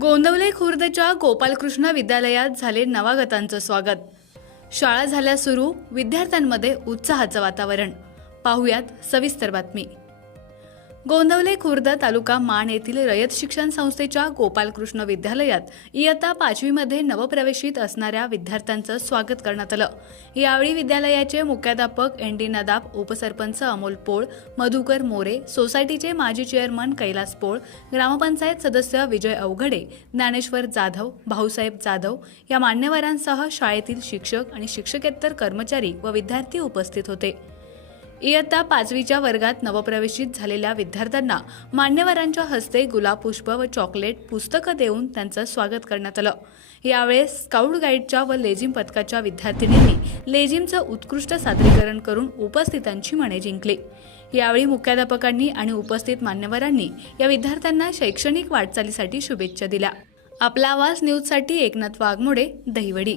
गोंदवले खुर्दच्या गोपालकृष्ण विद्यालयात झाले नवागतांचं स्वागत. शाळा झाल्या सुरू, विद्यार्थ्यांमध्ये उत्साहाचं वातावरण. पाहुयात सविस्तर बातमी. गोंदवले खुर्द तालुका माण येथील रयत शिक्षण संस्थेच्या गोपालकृष्ण विद्यालयात इयत्ता 5वी मध्ये नवप्रवेशित असणाऱ्या विद्यार्थ्यांचं स्वागत करण्यात आलं. यावेळी विद्यालयाचे मुख्याध्यापक एन.डी. नदाब, उपसरपंच अमोल पोळ, मधुकर मोरे, सोसायटीचे माजी चेअरमन कैलास पोळ, ग्रामपंचायत सदस्य विजय अवघडे, ज्ञानेश्वर जाधव, भाऊसाहेब जाधव या मान्यवरांसह शाळेतील शिक्षक आणि शिक्षकेतर कर्मचारी व विद्यार्थी उपस्थित होते. इयत्ता 5वीच्या वर्गात नवप्रवेशित झालेल्या विद्यार्थ्यांना मान्यवरांच्या हस्ते गुलाब पुष्प व चॉकलेट, पुस्तकं देऊन त्यांचं स्वागत करण्यात आलं. यावेळेस स्काउट गाईडच्या व लेझिम पथकाच्या विद्यार्थिनींनी लेझिमचं उत्कृष्ट सादरीकरण करून उपस्थितांची मने जिंकली. यावेळी मुख्याध्यापकांनी आणि उपस्थित मान्यवरांनी या विद्यार्थ्यांना शैक्षणिक वाटचालीसाठी शुभेच्छा दिल्या. आपला आवाज न्यूजसाठी एकनाथ वाघमोडे, दहिवडी.